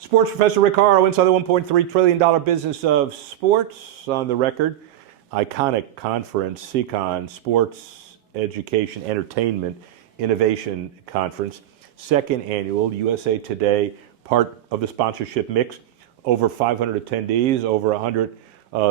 Sports professor Rick Horrow inside the $1.3 trillion business of sports. On the record, iconic conference, SEICon, Sports, Education, Entertainment, Innovation Conference. Second annual USA Today, part of the sponsorship mix. Over 500 attendees, over 100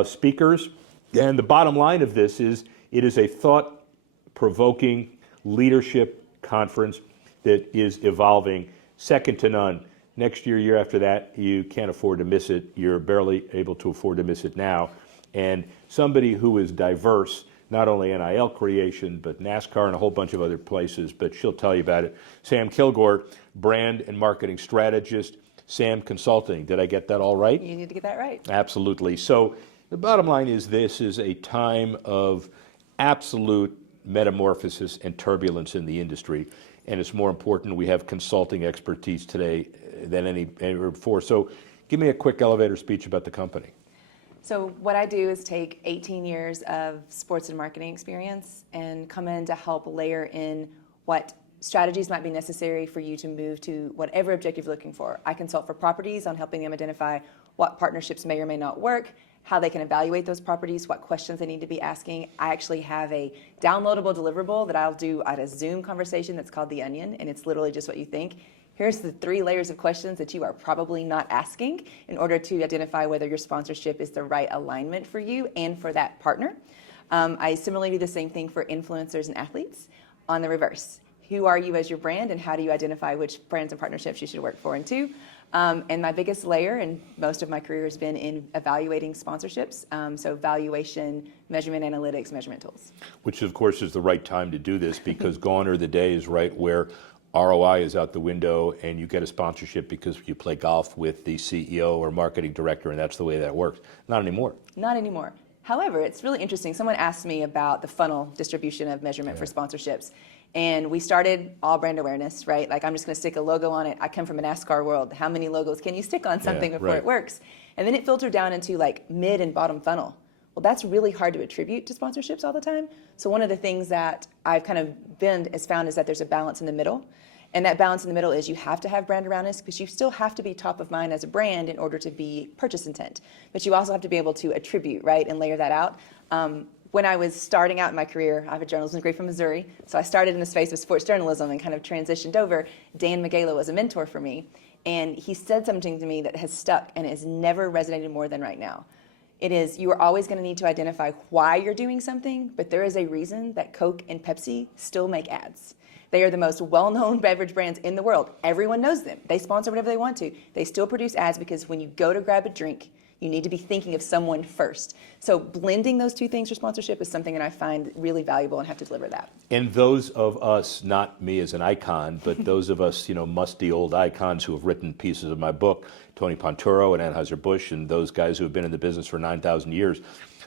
speakers. And the bottom line of this is it is a thought-provoking leadership conference that is evolving second to none. Next year, year after that, you can't afford to miss it. You're barely able to afford to miss it now. And somebody who is diverse, not only NIL creation, but NASCAR and a whole bunch of other places, but she'll tell you about it. Sam Kilgore, brand and marketing strategist, Sam Consulting. Did I get that all right? You need to get that right. Absolutely. So the bottom line is this is a time of absolute metamorphosis and turbulence in the industry. And it's more important we have consulting expertise today than ever before. So give me a quick elevator speech about the company. So what I do is take 18 years of sports and marketing experience and come in to help layer in what strategies might be necessary for you to move to whatever objective you're looking for. I consult for properties on helping them identify what partnerships may or may not work, how they can evaluate those properties, what questions they need to be asking. I actually have a downloadable deliverable that I'll do at a Zoom conversation that's called The Onion, and it's literally just what you think. Here's the 3 layers of questions that you are probably not asking in order to identify whether your sponsorship is the right alignment for you and for that partner. I similarly do the same thing for influencers and athletes on the reverse. Who are you as your brand, and how do you identify which brands and partnerships you should work for and to? And my biggest layer, and most of my career has been in evaluating sponsorships, so valuation, measurement analytics, measurement tools. Which, of course, is the right time to do this because gone are the days, right, where ROI is out the window and you get a sponsorship because you play golf with the CEO or marketing director and that's the way that works. Not anymore. Not anymore. However, it's really interesting. Someone asked me about the funnel distribution of measurement for sponsorships. And we started all brand awareness, right? Like I'm just going to stick a logo on it. I come from a NASCAR world. How many logos can you stick on something before it works? And then it filtered down into like mid and bottom funnel. Well, that's really hard to attribute to sponsorships all the time. So one of the things that I've kind of found is that there's a balance in the middle. And that balance in the middle is you have to have brand awareness because you still have to be top of mind as a brand in order to be purchase intent. But you also have to be able to attribute, right, and layer that out. When I was starting out in my career, I have a journalism degree from Missouri, so I started in the space of sports journalism and kind of transitioned over. Dan Magala was a mentor for me, and he said something to me that has stuck and has never resonated more than right now. It is, you are always going to need to identify why you're doing something, but there is a reason that Coke and Pepsi still make ads. They are the most well-known beverage brands in the world. Everyone knows them. They sponsor whatever they want to. They still produce ads because when you go to grab a drink, you need to be thinking of someone first. So blending those two things for sponsorship is something that I find really valuable and have to deliver that. And those of us, not me as an icon, but those of us, musty old icons who have written pieces of my book, Tony Ponturo and Anheuser-Busch and those guys who have been in the business for 9,000 years,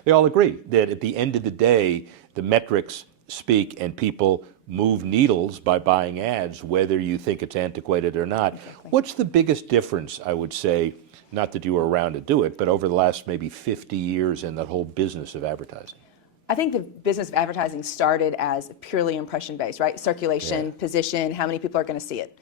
they all agree that at the end of the day, the metrics speak and people move needles by buying ads, whether you think it's antiquated or not. Exactly. What's the biggest difference, I would say, not that you were around to do it, but over the last maybe 50 years in that whole business of advertising? I think the business of advertising started as purely impression-based, right? Circulation, position, how many people are going to see it.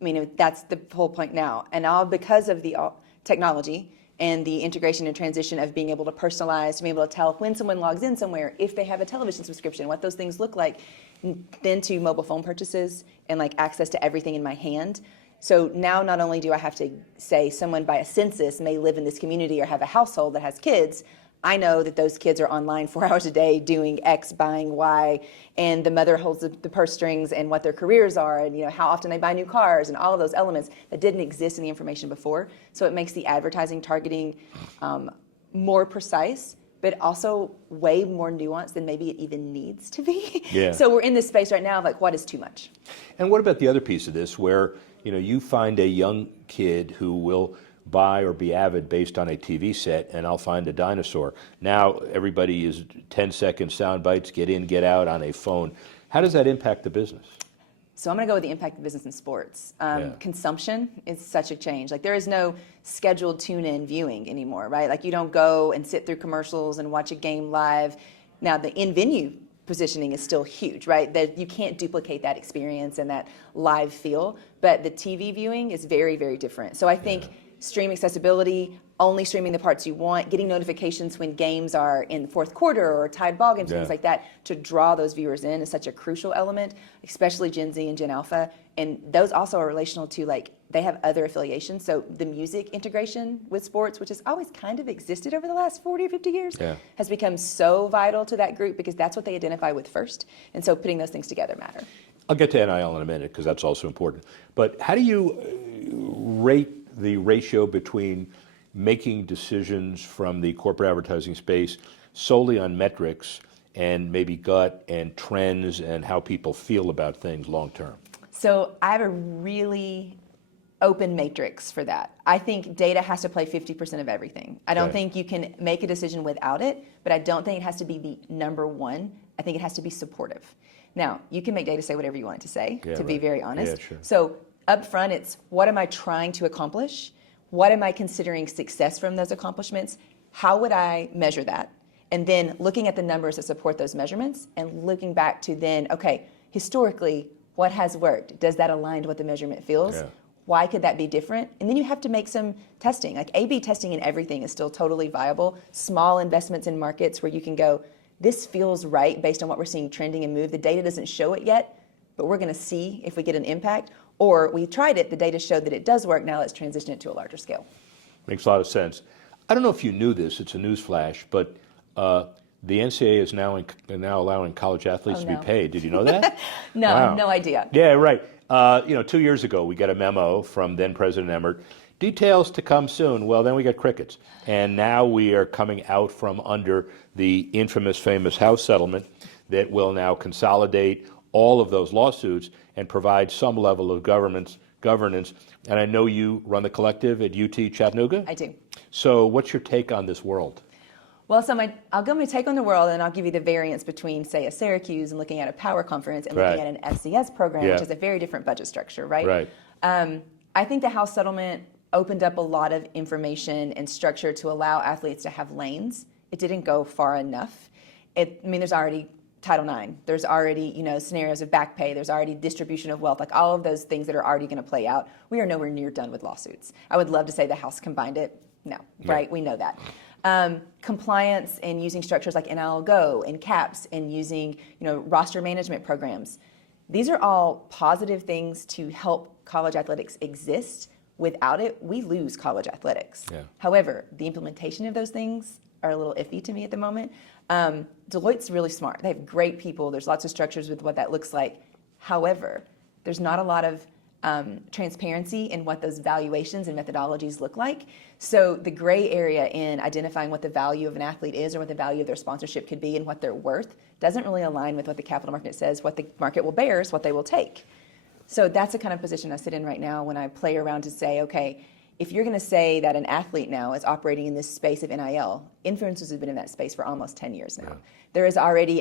I mean, that's the whole point now. And all because of the technology and the integration and transition of being able to personalize, to be able to tell when someone logs in somewhere, if they have a television subscription, what those things look like, then to mobile phone purchases and like access to everything in my hand. So now not only do I have to say someone by a census may live in this community or have a household that has kids, I know that those kids are online 4 hours a day doing X, buying Y, and the mother holds the purse strings and what their careers are and how often they buy new cars and all of those elements that didn't exist in the information before. So it makes the advertising targeting more precise, but also way more nuanced than maybe it even needs to be. Yeah. So we're in this space right now of like, what is too much? And what about the other piece of this where you find a young kid who will buy or be avid based on a TV set, and I'll find a dinosaur. Now everybody is 10-second sound bites, get in, get out on a phone. How does that impact the business? So I'm going to go with the impact of business in sports. Consumption is such a change. Like there is no scheduled tune-in viewing anymore, right? Like you don't go and sit through commercials and watch a game live. Now the in-venue positioning is still huge, right? That you can't duplicate that experience and that live feel, but the TV viewing is very, very different. So I think stream accessibility, only streaming the parts you want, getting notifications when games are in the fourth quarter or tied ball games, things like that, to draw those viewers in is such a crucial element, especially Gen Z and Gen Alpha. And those also are relational to, like, they have other affiliations. So the music integration with sports, which has always kind of existed over the last 40 or 50 years, has become so vital to that group because that's what they identify with first. And so putting those things together matter. I'll get to NIL in a minute because that's also important. But how do you rate the ratio between making decisions from the corporate advertising space solely on metrics and maybe gut and trends and how people feel about things long term? So I have a really open matrix for that. I think data has to play 50% of everything. I don't think you can make a decision without it, but I don't think it has to be the number one. I think it has to be supportive. Now, you can make data say whatever you want it to say, to be very honest. Yeah, sure. So up front, it's what am I trying to accomplish? What am I considering success from those accomplishments? How would I measure that? And then looking at the numbers that support those measurements and looking back to then, okay, historically, what has worked? Does that align to what the measurement feels? Yeah. Why could that be different? And then you have to make some testing. Like A/B testing in everything is still totally viable. Small investments in markets where you can go, this feels right based on what we're seeing trending and move. The data doesn't show it yet, but we're going to see if we get an impact. Or we tried it, the data showed that it does work, now let's transition it to a larger scale. Makes a lot of sense. I don't know if you knew this, it's a news flash, but the NCAA is now allowing college athletes to be paid. Did you know that? No, Wow. no idea. Yeah, right. 2 years ago, we got a memo from then President Emmert. Details to come soon. Well, then we got crickets. And now we are coming out from under the infamous, famous House settlement that will now consolidate all of those lawsuits and provide some level of governance. And I know you run the collective at UT Chattanooga? I do. So what's your take on this world? Well, so I'll give my take on the world, and I'll give you the variance between, say, a Syracuse and looking at a power conference and looking at an FCS program, which is a very different budget structure, right? Right. I think the House settlement opened up a lot of information and structure to allow athletes to have lanes. It didn't go far enough. There's already Title IX. There's already, scenarios of back pay. There's already distribution of wealth, like all of those things that are already going to play out. We are nowhere near done with lawsuits. I would love to say the House combined it. No, right? We know that. Compliance and using structures like NIL Go and CAPS and using, roster management programs. These are all positive things to help college athletics exist. Without it, we lose college athletics. Yeah. However, the implementation of those things are a little iffy to me at the moment. Deloitte's really smart. They have great people. There's lots of structures with what that looks like. However, there's not a lot of transparency in what those valuations and methodologies look like. So the gray area in identifying what the value of an athlete is or what the value of their sponsorship could be and what they're worth doesn't really align with what the capital market says. What the market will bear is what they will take. So that's the kind of position I sit in right now when I play around to say, okay, if you're going to say that an athlete now is operating in this space of NIL, influencers have been in that space for almost 10 years now. Yeah. There is already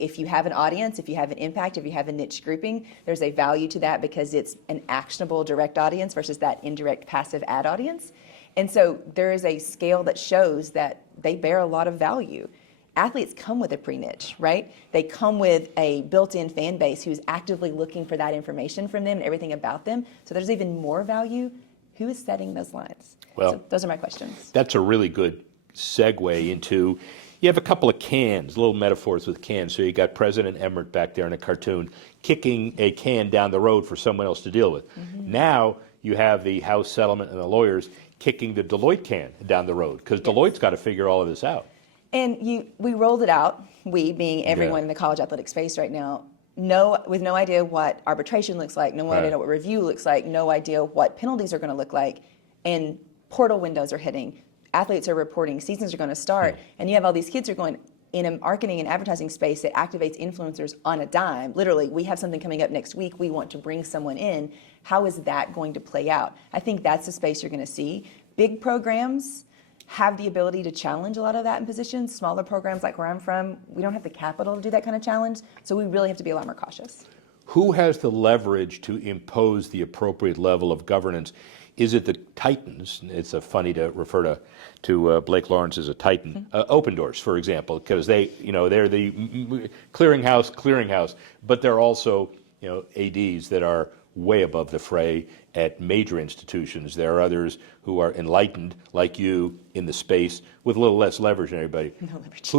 if you have an audience, if you have an impact, if you have a niche grouping, there's a value to that because it's an actionable direct audience versus that indirect passive ad audience. And so there is a scale that shows that they bear a lot of value. Athletes come with a pre-niche, right? They come with a built-in fan base who's actively looking for that information from them and everything about them. So there's even more value. Who is setting those lines? Well, so those are my questions. That's a really good segue into, you have a couple of cans, little metaphors with cans. So you got President Emmert back there in a cartoon kicking a can down the road for someone else to deal with. Mm-hmm. Now you have the House settlement and the lawyers kicking the Deloitte can down the road because Deloitte's got to figure all of this out. And we rolled it out, we being everyone in the college athletic space right now, with no idea what arbitration looks like, no idea what review looks like, no idea what penalties are going to look like, and portal windows are hitting. Athletes are reporting, seasons are going to start, and you have all these kids who are going in a marketing and advertising space that activates influencers on a dime. Literally, we have something coming up next week, we want to bring someone in. How is that going to play out? I think that's the space you're going to see. Big programs have the ability to challenge a lot of that in positions. Smaller programs like where I'm from, we don't have the capital to do that kind of challenge, so we really have to be a lot more cautious. Who has the leverage to impose the appropriate level of governance Is it the Titans? It's funny to refer to Blake Lawrence as a Titan. Open Doors, for example, because they're the clearinghouse, but they're also ADs that are way above the fray at major institutions. There are others who are enlightened, like you, in the space with a little less leverage than everybody. No leverage.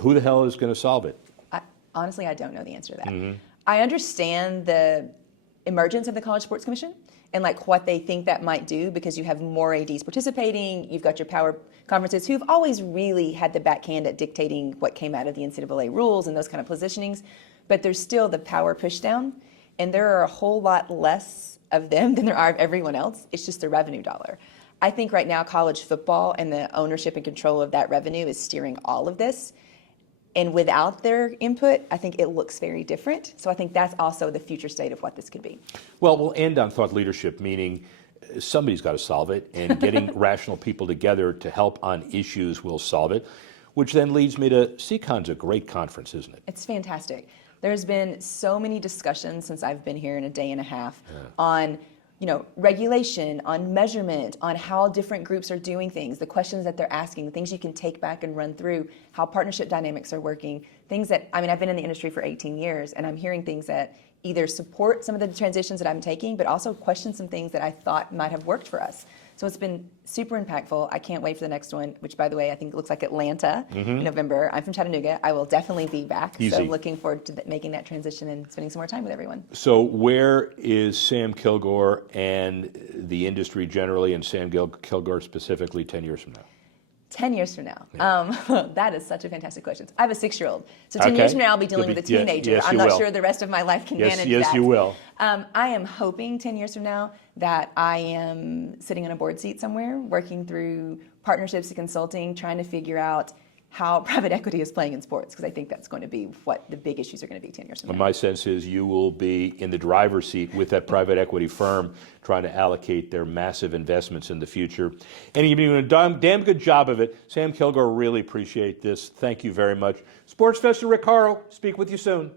Who the hell is going to solve it? Honestly, I don't know the answer to that. I understand the emergence of the College Sports Commission and like what they think that might do, because you have more ADs participating. You've got your power conferences who've always really had the backhand at dictating what came out of the NCAA rules and those kind of positionings. But there's still the power push down, and there are a whole lot less of them than there are of everyone else. It's just the revenue dollar. I think right now college football and the ownership and control of that revenue is steering all of this. And without their input, I think it looks very different. So I think that's also the future state of what this could be. Well, we'll end on thought leadership, meaning somebody's got to solve it, and getting rational people together to help on issues will solve it, which then leads me to SEICon's a great conference, isn't it? It's fantastic. There's been so many discussions since I've been here in a day and a half on regulation, on measurement, on how different groups are doing things, the questions that they're asking, the things you can take back and run through, how partnership dynamics are working, things that, I've been in the industry for 18 years, and I'm hearing things that either support some of the transitions that I'm taking, but also question some things that I thought might have worked for us. So it's been super impactful. I can't wait for the next one, which, by the way, I think looks like Atlanta in November. I'm from Chattanooga. I will definitely be back. Easy. So I'm looking forward to making that transition and spending some more time with everyone. So where is Sam Kilgore and the industry generally, and Sam Kilgore specifically, 10 years from now? 10 years from now? That is such a fantastic question. I have a 6-year-old. So 10 years from now, I'll be dealing with a teenager. Yes, I'm you not will. sure the rest of my life can manage that. Yes, you will. I am hoping 10 years from now that I am sitting in a board seat somewhere, working through partnerships and consulting, trying to figure out how private equity is playing in sports, because I think that's going to be what the big issues are going to be 10 years from now. My sense is you will be in the driver's seat with that private equity firm trying to allocate their massive investments in the future. And you're doing a damn good job of it. Sam Kilgore, really appreciate this. Thank you very much. Sports Fest and Rick Horrow, speak with you soon.